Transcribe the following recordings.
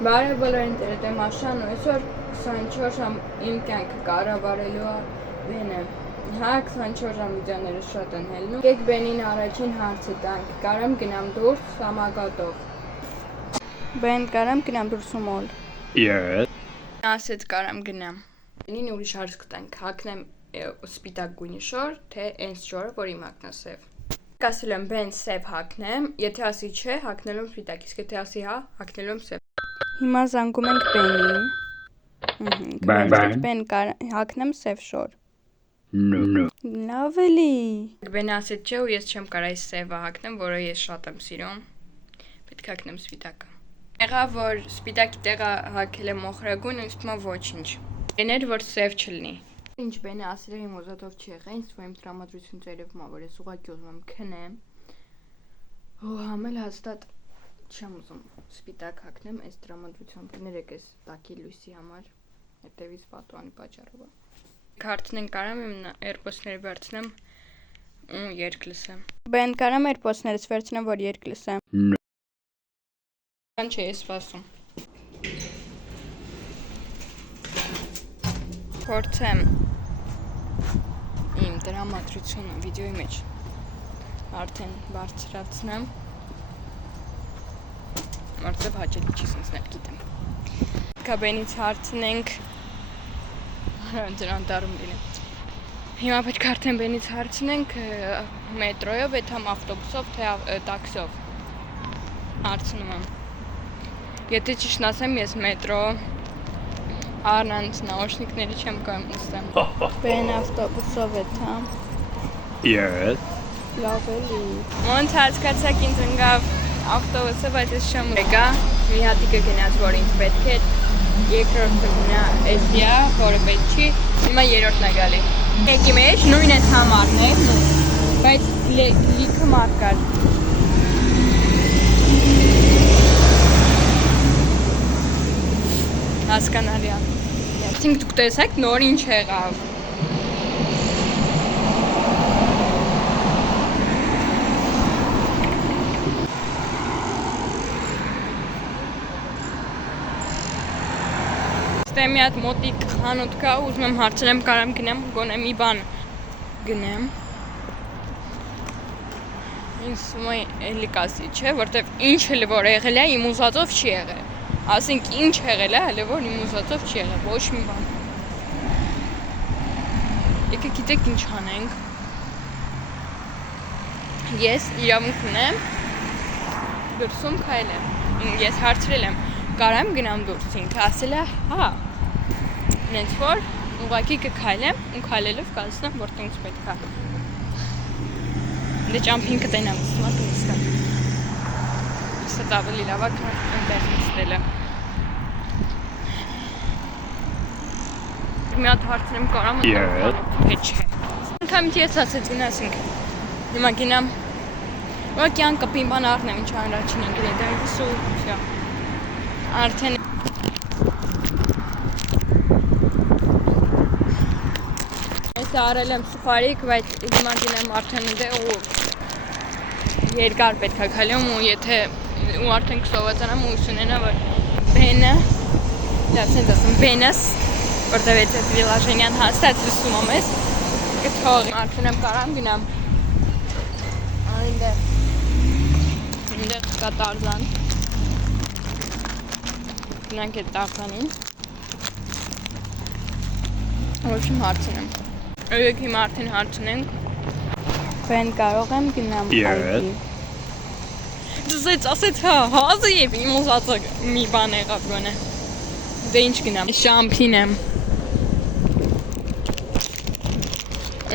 Բարև բոլորին դերետեմ Աշան ու այսօր 24 ժամ իմ կյանքը կառավարելու բենը։ Հա 24 ժամ վիդեոները շատ են հելնում։ Եկեք բենին առաջին հարցը տանք։ Կարամ գնամ դուրս սամակատով։ Բեն կարամ գնամ դուրս ու մոլ։ Yes. Ասեց կարամ գնամ։ Բենին ուրիշ հարց կտանք։ Հագնեմ սպիտակ գույնի շոր, թե այնց շորը, որ իմ հագնա սև։ Ասել եմ բեն սև հագնեմ, եթե ասի չէ, հագնելու եմ սպիտակ, իսկ եթե ասի հա, հագնելու եմ սև։ Հիմա զանգում ենք Բենին։ Բեն հագնեմ սև շոր։ No. Լավ էլի։ Բենը ասեց չէ ու ես չեմ կարող այս սևը հագնեմ, որը ես շատ եմ սիրում։ Պետք է հագնեմ սպիտակը։ Եղավ որ սպիտակի տեղը հագել եմ մոխրագույն, իսկ մա ոչինչ։ Բեներ որ սև չլինի։ Ինչ բենը ասել է իմ ուզածով չի եղել, ինձ թվում է իմ տրամադրություն ծերևում ա, որ ես ուղղակի ուզում եմ քնեմ։ Ու համել հաստատ չեմ ուզում սպիտակ հագնեմ այս տրամադրությամբ, ներեք այս տակի լույսի համար, հետևից պատուանի պատճառով։ Քարտն կարամ իմ AirPods-ները վերցնեմ ու երգ լսեմ։ Բեն կարամ AirPods-ներս վերցնեմ, որ երգ լսեմ։ No. Բան չէ, ես սպասում։ Փորձեմ իմ տրամադրությունը վիդեոյի մեջ արդեն բարձրացնեմ։ Մարդը հաճելի չի սնցնել, գիտեմ։ Կաբենից հարցնենք դրան դարում լինեմ։ Հիմա պետք է արդեն բենից հարցնենք մետրոյով, եթե համ ավտոբուսով, թե տաքսիով։ Հարցնում եմ։ Եթե ճիշտն ասեմ, ես մետրո առանց նաուշնիկների չեմ կարող նստեմ։ Բեն ավտոբուսով է, հա։ Yes. Լավ էլի։ Ոնց հասկացաք ինձ ընկավ ավտոբուսը, բայց ես չեմ եկա, մի հատիկը գնաց, որ ինձ պետք է, երկրորդը գնա էսիա, որը պետք չի, հիմա երրորդն է գալի։ Եկի մեջ նույն էս համարն է, բայց լիքը մարդ կար։ Հասկանալի է։ Այսինքն դուք տեսեք նոր ինչ եղավ։ Ստե մի հատ մոտիկ խանութ կա, ուզում եմ հարցնեմ կարամ գնեմ, գոնե մի բան գնեմ։ Ինձ թվում է էլի կասի, չէ, որտեվ ինչ էլ որ եղել է, իմ ուզածով չի եղել։ Ասենք ինչ եղել է, հələ որ իմ ուզածով չի եղել, ոչ մի բան։ Եկեք գիտեք ինչ անենք։ Ես իրավունք ունեմ դուրսում քայլեմ։ Ես հարցրել եմ, կարամ գնամ դուրս, ինքը ասել է, հա։ Նենց որ ուղղակի կքայլեմ ու քայլելով կհասնեմ որտեղ ինձ պետք է։ Դե ճամփին կտենամ, ստամա կնստեմ։ Սա ավելի լավ է, քան այնտեղ նստելը։ Մի հատ հարցնեմ կարամ թե չէ։ Անգամից ես ասեց գնացինք։ Հիմա գնամ։ Ուղղակի անկապին բան առնեմ, ինչ առաջին ինգրեդիենտս ու վсё։ Արդեն ես արել եմ սուխարիկ, բայց հիմա գնամ արդեն դե ու երկար պետք է քայլեմ ու եթե ու արդեն կսովացանամ ու ունենա որ բենը դասեն դասում բենս որտեղ է приложение-ն հաստատ լսում եմ ես կթողի արդեն եմ կարամ գնամ այնտեղ կա տարզան գնանք այդ տարզանին ոչմ հարցնեմ եկեք հիմա արդեն հարցնենք Բեն կարող եմ գնամ այդի Դուզեց ասեց հա հազը և իմ ուզածը մի բան եղավ գոնե Դե ինչ գնամ շամփին եմ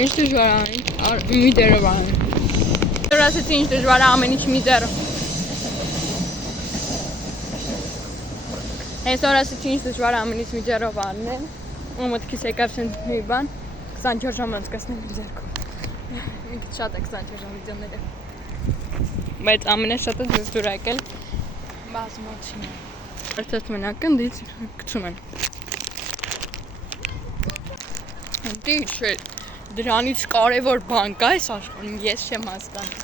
Ինչ դժվար ամեն մի դերով ամեն Դոր ասեցի ինչ դժվար ամեն ինչ մի դերով Այսօր ասեցի ինչ դժվար ամեն ինչ մի դերով արնեմ ու մտքիս եկավ սենց մի բան 24 ժամ անցկացնեմ իմ ձեռքում Ինքս շատ է 24 ժամ վիդեոները Բայց ամենաշատը ձեզ դուր եկել բազմոցին է Արդած մնակն դից կցում եմ Դի չէ Դրանից կարևոր բան կա այս աշխարհում ես չեմ հասկանում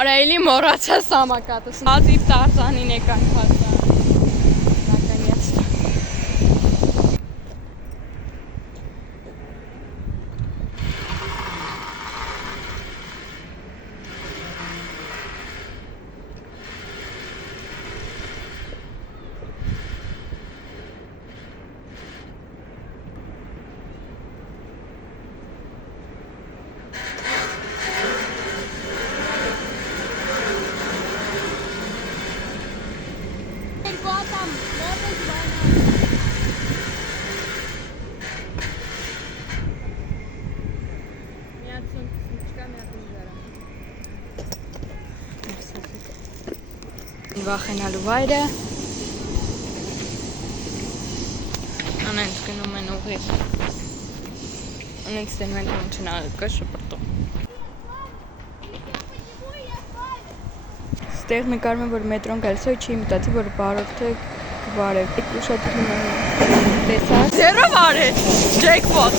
Արա էլի մոռացա սամակատս։ Հազիվ Տարզանին եկան հասա։ Наконец-то։ Վախենալու վայրը անենց գնում են ուղիղ անենց դնում են չնալկը շպրտում ստեղ նկարում են որ մետրոն գալիս է չի մտածի որ բարովթե կվարև այդ ուշադրում են տեսած ձերով արեց ջեքպոտ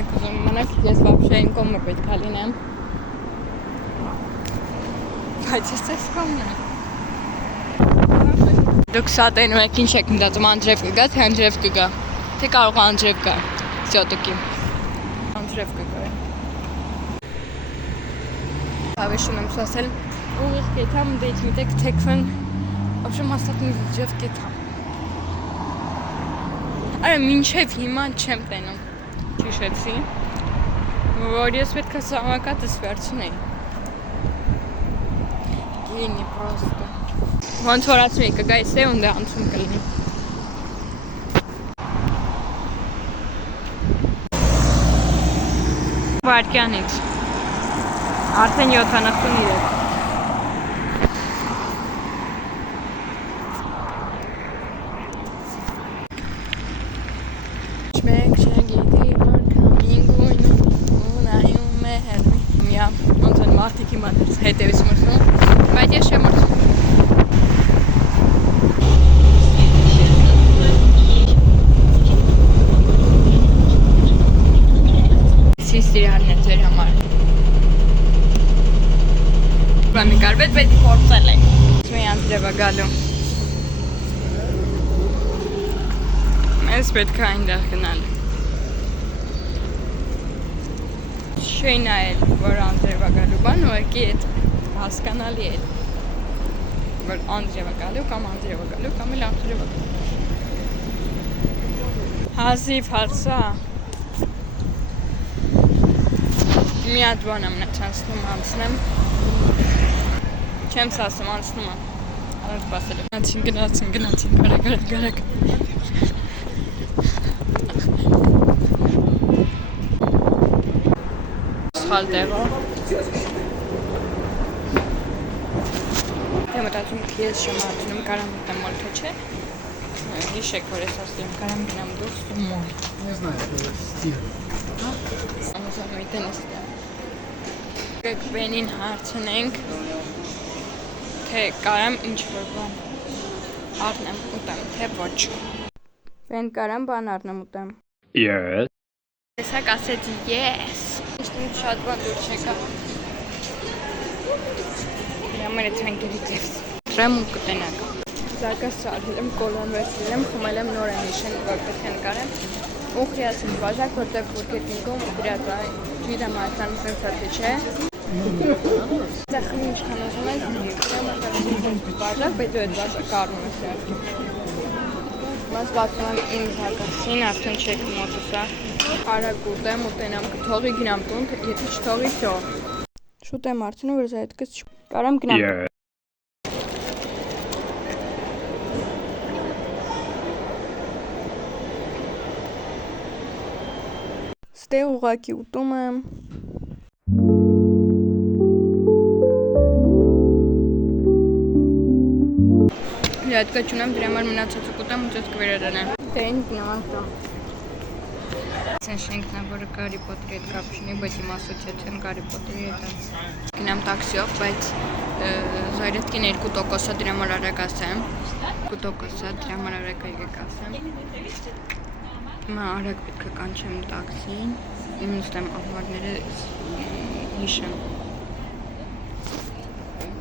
եք ուզում իմանաք ես վաբշե այն կոմը պետք է լինեմ բայց ես այս կոմն եմ Դուք շատ են եք ինչ եք մտածում Անդրև կգա, թե Անդրև կգա, թե կարող Անդրև գա, всё-таки Անդրև կգա Հավեշում եմ սասել ուղիղ կեթամ, դեիք միտեք թեքվեն Ապշում հաստատ մի վիջև կեթամ Արա մինչև հիմա չեմ տենում Ճիշեցի Որ ես պետք է սամակատս վերցնեի Գինի պրոստը Ոնց որ ասում եք կգա էստե ունդե անցում կլինի Վարկյանից Արդեն 73 Չմենք չգիտի որ կամին գույնում ունայում է հերմի Միա ոնց են մարդիկ հիմա հետևից մրցնում Բայց ես չեմ մրցում Սիրահարն է ձեր համար Բամի կարբետ պետք փորձել է Մի անձրև է գալու Մեզ պետք է այնտեղ գնալ Չէի նայել որ անձրև է գալու բան ու եկի էդ հասկանալի է որ անձրև է գալու կամ անձրև է գալու կամ էլ անձրև է գալու Հազիվ հասա Մի հատ բան եմ նեցանցնում անցնեմ Չեմ սասում անցնում եմ Արդ պասել եմ Գնացին գարակ Սխալ տեղով Դե մտածում ես շմարդնում կարամ մտեմ մոլ թե չէ Հիշեք որ ես ասում կարամ գնամ դուրս ու մոլ Не знаю, стиль. Ամուսան մի տենիս Գեք բենին հարցնենք թե կարամ ինչ-որ բան առնեմ ուտեմ, թե ոչ Բեն կարամ բան առնեմ ուտեմ Yes. Տեսակ ասեցի yes Ինչ շատ բան դուր չեկա Ямар է ցանկերի ձևս Τρեմ ու կտենակ Զարգաս սարդել եմ, կոլոն վերցրել եմ, խմել եմ նոր եմ իշեն, որ պետք է նկարեմ Ուխրի ասում բաժակ, որտեղ որկետնիկում դրած այ գիրեմ այդան սենսա թե չէ Ձախ խմի ինչքան ուզում ես, բաժակ, բայց ու այդ բաժակ առնում ես երդի Մաս բացում եմ իմ զարգասին, արդեն չեք մոտուսա Արագ ուտեմ, ուտենամ, կթողի գնամ տուն, եթե չթողի վсё Շուտ եմ արդյունը, որ զայդկս կարամ գնամ Yes. Ստեղ ուղակի ուտում եմ Լյատկա չունեմ, դրա համար մնացածը կուտեմ ու ձեզ կվերադանեմ Դե ինչ գնանք տամ Սեն շենքն է, որը Կարի Պոտերի հետ կապ չունի, բայց իմ ասոցիացիան Կարի Պոտերի հետ է Գնամ տաքսիով, բայց Զայրետկին 2%-ը դրա համար արագ ասեմ 2%-ը դրա համար արագ եկեք ասեմ Հիմա արագ պետք է կանչեմ տաքսին Իմ ուստեմ ահմարները հիշեմ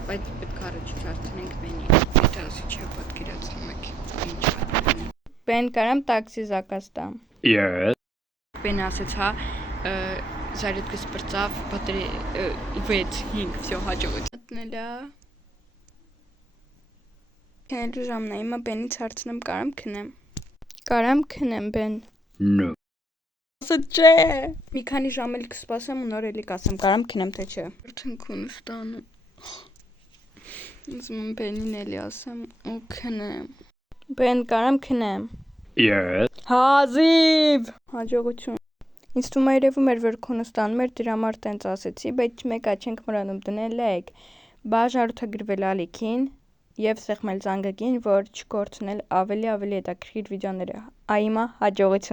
Բայց պետք է առաջ հարցնենք Բենին։ Եթե ասի չէ պատկերացնում եք ինչ պատկերացնում։ Բեն կարամ տաքսի զակաց տամ։ Yes. Բենը ասեց հա Զարյետքը սպրծավ բատերի 6-5 всё հաջողեց։ Մտնելա։ Քնելու ժամն է, հիմա Բենից հարցնեմ կարամ քնեմ։ Կարամ քնեմ Բեն։ No. Ասա չէ։ Մի քանի ժամ էլ կսպասեմ ու նոր էլի կասեմ կարամ քնեմ թե չէ։ Արդեն քուն ստանում։ Ուզում եմ Բենին էլի ասեմ ու քնեմ։ Բեն կարամ քնեմ։ Yes. Հազիվ։ Հաջողություն։ Ինձ թվում է երևում էր որ քունը ստանում էր դրա համար տենց ասեցի, բայց մեկա չենք մոռանում դնել եք։ Բաժարութագրվել ալիքին եւ սեղմել զանգակին, որ չկորցնել ավելի հետաքրքիր վիդեոները։ Այ հիմա հաջողություն։